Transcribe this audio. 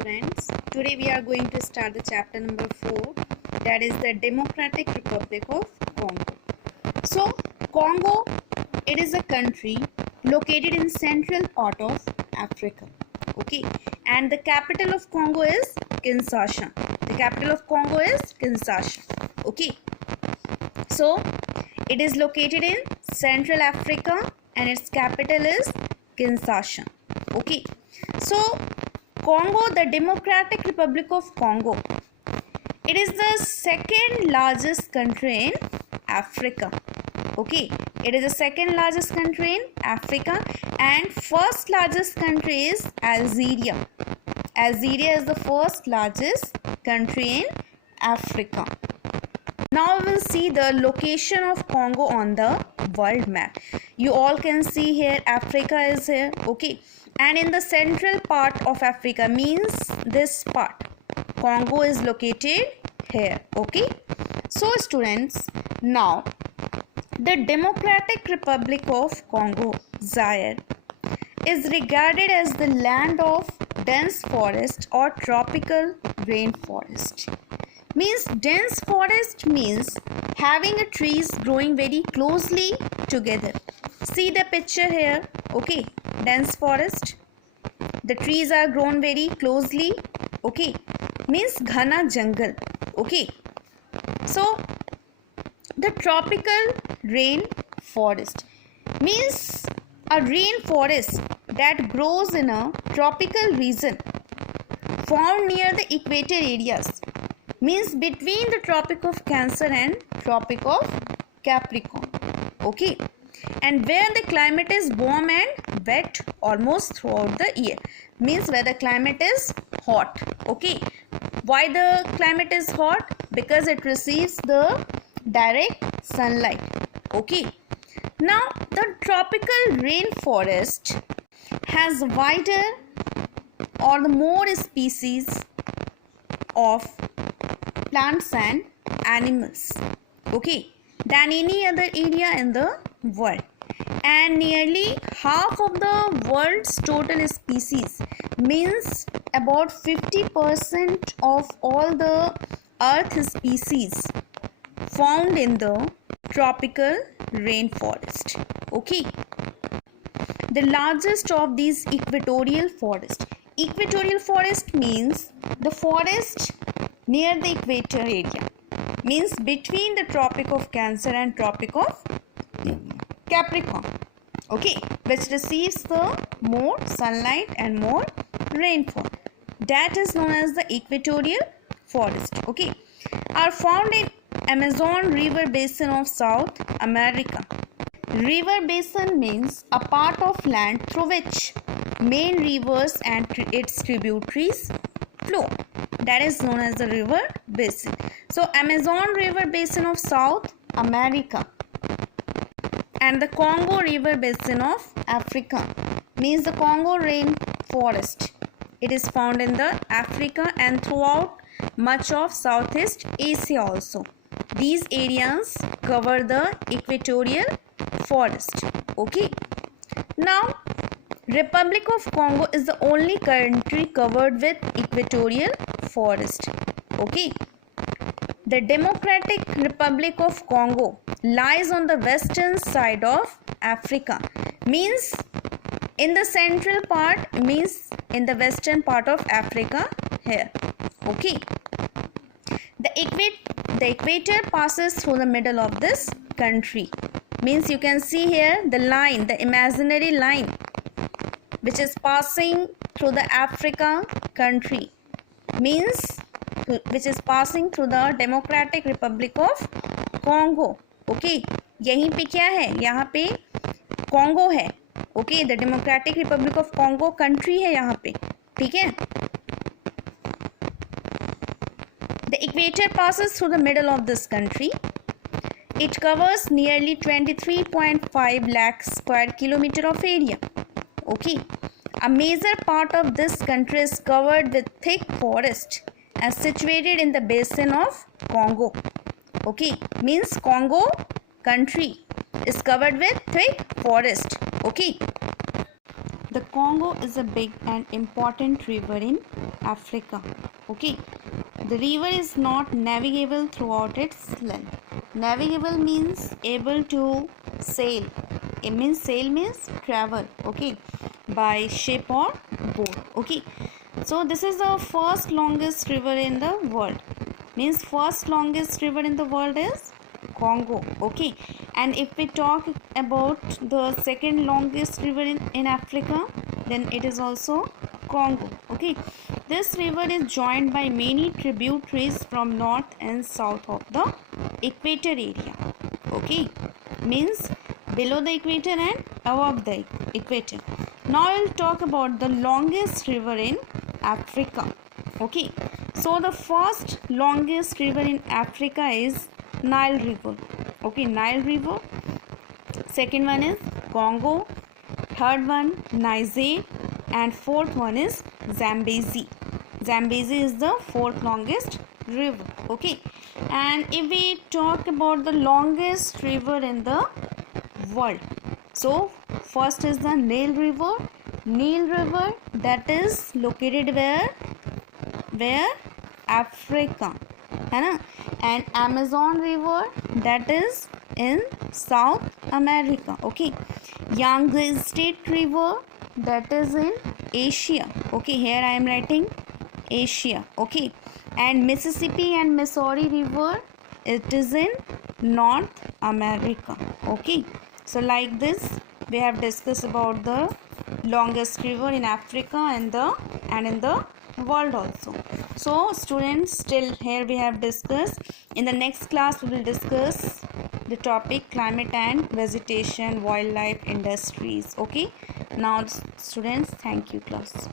students. Today we are going to start the chapter number 4, that is the Democratic Republic of Congo. So Congo, it is a country located in central part of Africa. Okay, and the capital of Congo is Kinshasa. The capital of Congo is Kinshasa. Okay, so it is located in Central Africa and its capital is Kinshasa. Okay, so Congo, the Democratic Republic of Congo, it is the second largest country in Africa. Okay, it is the second largest country in Africa and first largest country is Algeria. Algeria is the first largest country in Africa. Now we will see the location of Congo on the world map. You all can see here Africa is here. Okay, and in the central part of Africa, means this part, Congo is located here. Okay, so students, now the Democratic Republic of Congo, Zaire, is regarded as the land of dense forest or tropical rainforest. Means dense forest means having a trees growing very closely together. See the picture here. Okay, dense forest, the trees are grown very closely. Okay, means ghana jungle. Okay, so the tropical rain forest means a rainforest that grows in a tropical region found near the equator areas, means between the Tropic of Cancer and Tropic of Capricorn. Okay, and where the climate is warm and wet almost throughout the year, means where the climate is hot. Okay, why the climate is hot? Because it receives the direct sunlight. Okay, now the tropical rainforest has wider or the more species of plants and animals, okay, than any other area in the world, and nearly half of the world's total species, means about 50% of all the earth species found in the tropical rainforest. Okay, the largest of these equatorial forest. Equatorial forest means the forest near the equator area, means between the Tropic of Cancer and Tropic of Capricorn. Okay, which receives the more sunlight and more rainfall, that is known as the equatorial forest. Okay, are found in Amazon river basin of South America. River basin means a part of land through which main rivers and its tributaries flow, that is known as the river basin. So Amazon river basin of South America and the Congo river basin of Africa, means the Congo rainforest, it is found in the Africa and throughout much of Southeast Asia also. These areas cover the equatorial forest. Okay, now Republic of Congo is the only country covered with equatorial forest. Okay, the Democratic Republic of Congo lies on the western side of Africa, means in the central part, means in the western part of Africa here. Okay, the equator passes through the middle of this country, means you can see here the line, the imaginary line which is passing through the Africa country, means which is passing through the Democratic Republic of Congo. Okay, यहीं पे क्या है, यहाँ पे Congo है. Okay, the Democratic Republic of Congo country है यहाँ पे. ठीक है. The equator passes through the middle of this country. It covers nearly 23.5 lakh square kilometer of area. Okay, a major part of this country is covered with thick forest and situated in the basin of Congo. Okay, means Congo country is covered with thick forest. Okay, the Congo is a big and important river in Africa. Okay, the river is not navigable throughout its length. Navigable means able to sail. It means sail means travel. Okay, by ship or boat. Okay, so this is the first longest river in the world. Means first longest river in the world is Congo. Okay, and if we talk about the second longest river in Africa, then it is also Congo. Okay, this river is joined by many tributaries from north and south of the equator area. Okay, means below the equator and above the equator. Now I will talk about the longest river in Africa. Okay, so the first longest river in Africa is Nile River. Okay, Nile River. Second one is Congo. Third one Niger, and fourth one is Zambezi. Zambezi is the fourth longest river. Okay, and if we talk about the longest river in the world, so first is the Nile River. Nile River, that is located where Africa, है ना, and Amazon River, that is in South America. Okay, Yangtze River, that is in Asia. Okay, here I am writing Asia. Okay, and Mississippi and Missouri River, it is in North America. Okay, so like this we have discussed about the longest river in Africa and in the world also. So students, till here we have discussed. In the next class we will discuss the topic climate and vegetation, wildlife, industries. Okay, now students, thank you class.